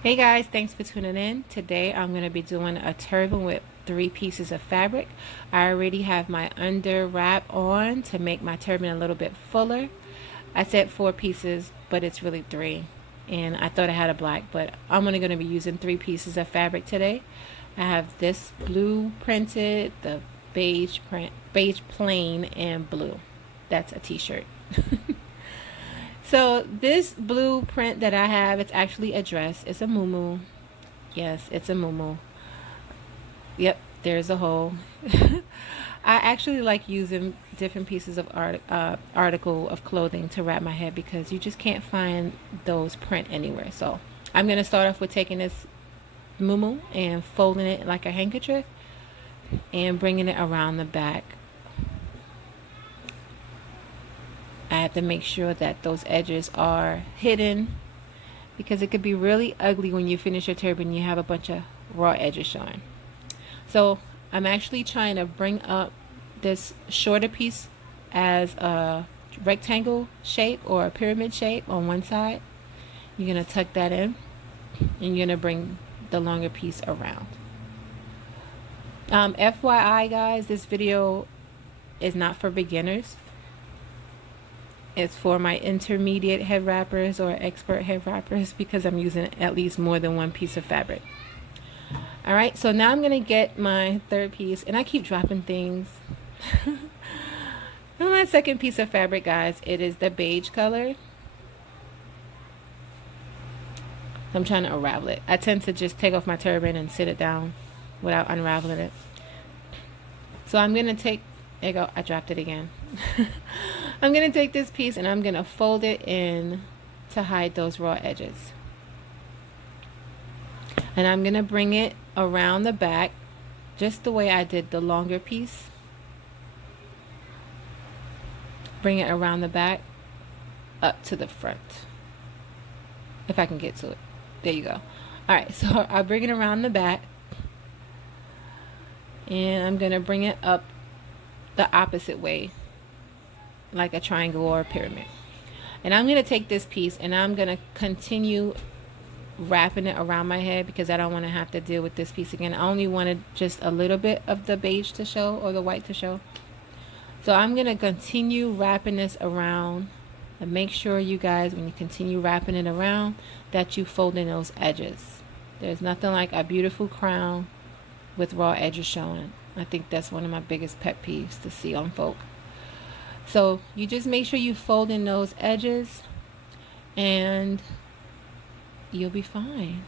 Hey guys, thanks for tuning in. Today I'm going to be doing a turban with 3 pieces of fabric. I already have my under wrap on to make my turban a little bit fuller. I said 4 pieces, but it's really 3. And I thought I had a black, but I'm only going to be using 3 pieces of fabric today. I have this blue printed, the beige print, beige plain, and blue. That's a t-shirt. So this blueprint that I have, it's actually a dress. It's a muumuu. Yes, it's a muumuu. Yep, there's a hole. I actually like using different pieces of article of clothing to wrap my head because you just can't find those print anywhere. So I'm gonna start off with taking this muumuu and folding it like a handkerchief and bringing it around the back. I have to make sure that those edges are hidden because it could be really ugly when you finish your turban and you have a bunch of raw edges showing. So I'm actually trying to bring up this shorter piece as a rectangle shape or a pyramid shape on one side. You're going to tuck that in and you're going to bring the longer piece around. FYI guys, this video is not for beginners. It's for my intermediate head wrappers or expert head wrappers because I'm using at least more than 1 piece of fabric. All right, so now I'm gonna get my 3rd piece, and I keep dropping things. My 2nd piece of fabric, guys, it is the beige color. I'm trying to unravel it. I tend to just take off my turban and sit it down without unraveling it. So I'm gonna take, there you go, I dropped it again. I'm gonna take this piece and I'm gonna fold it in to hide those raw edges. And I'm gonna bring it around the back just the way I did the longer piece. Bring it around the back up to the front. If I can get to it. There you go. Alright, so I'll bring it around the back. And I'm gonna bring it up the opposite way, like a triangle or a pyramid. And I'm going to take this piece and I'm going to continue wrapping it around my head because I don't want to have to deal with this piece again. I only wanted just a little bit of the beige to show or the white to show. So I'm going to continue wrapping this around, and make sure you guys, when you continue wrapping it around, that you fold in those edges. There's nothing like a beautiful crown with raw edges showing. I think that's one of my biggest pet peeves to see on folk. So you just make sure you fold in those edges and you'll be fine.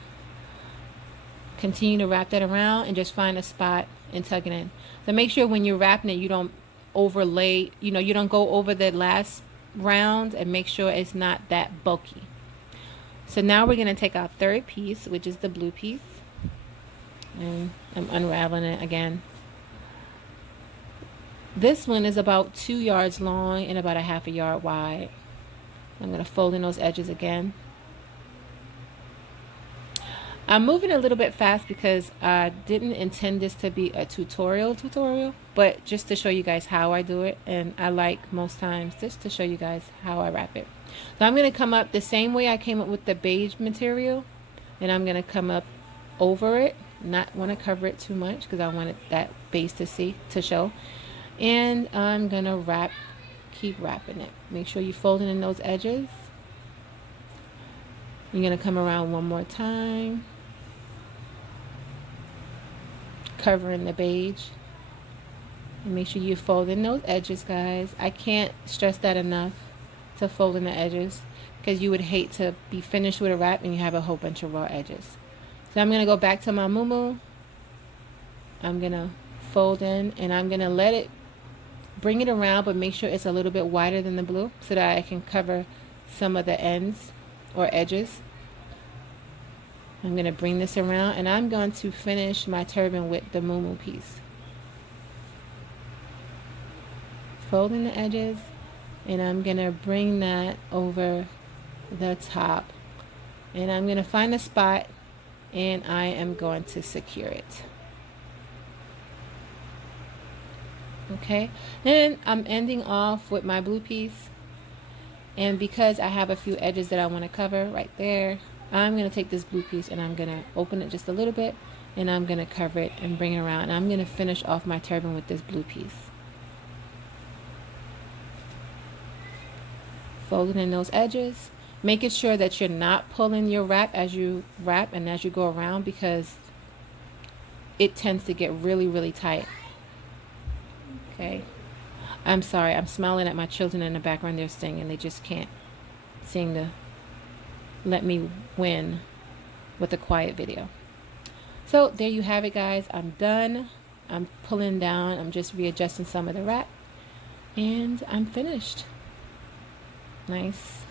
Continue to wrap that around and just find a spot and tuck it in. So make sure when you're wrapping it, you don't overlay, you don't go over the last round, and make sure it's not that bulky. So now we're going to take our 3rd piece, which is the blue piece. And I'm unraveling it again. This one is about 2 yards long and about a ½ a yard wide. I'm going to fold in those edges again. I'm moving a little bit fast because I didn't intend this to be a tutorial, but just to show you guys how I do it. And I like most times just to show you guys how I wrap it. So I'm going to come up the same way I came up with the beige material, and I'm going to come up over it. Not want to cover it too much because I wanted that base to show. And I'm gonna keep wrapping it. Make sure you're folding in those edges. You're gonna come around one more time, covering the beige. And make sure you fold in those edges, guys. I can't stress that enough, to fold in the edges, because you would hate to be finished with a wrap and you have a whole bunch of raw edges. So I'm gonna go back to my muumuu. I'm gonna fold in and I'm gonna bring it around, but make sure it's a little bit wider than the blue so that I can cover some of the ends or edges. I'm going to bring this around and I'm going to finish my turban with the muumuu piece. Folding the edges, and I'm going to bring that over the top. And I'm going to find a spot and I am going to secure it. Okay, then I'm ending off with my blue piece, and because I have a few edges that I want to cover right there, I'm going to take this blue piece and I'm going to open it just a little bit, and I'm going to cover it and bring it around. And I'm going to finish off my turban with this blue piece. Folding in those edges, making sure that you're not pulling your wrap as you wrap and as you go around, because it tends to get really, really tight. Okay. I'm sorry, I'm smiling at my children in the background. They're singing. They just can't seem to let me win with a quiet video. So there you have it, guys. I'm done. I'm pulling down. I'm just readjusting some of the wrap, and I'm finished. Nice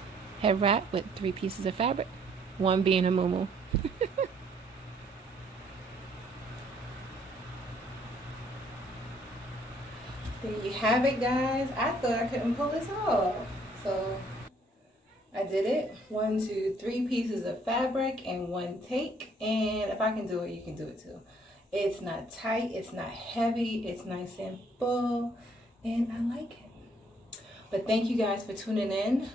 head wrap with 3 pieces of fabric, one being a muumuu. There you have it, guys. I thought I couldn't pull this off, so I did it. 1, 2, 3 pieces of fabric and 1 take, and if I can do it, you can do it too. It's not tight, it's not heavy, it's nice and full, and I like it. But thank you guys for tuning in.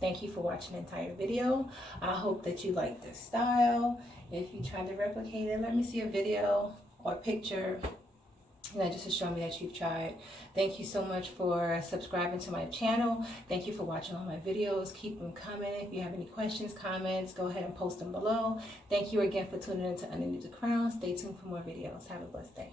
Thank you for watching the entire video. I hope that you like this style. If you try to replicate it, let me see a video or picture, just to show me that you've tried. Thank you so much for subscribing to my channel. Thank you for watching all my videos. Keep them coming. If you have any questions, comments, go ahead and post them below. Thank you again for tuning in to Underneath the Crown. Stay tuned for more videos. Have a blessed day.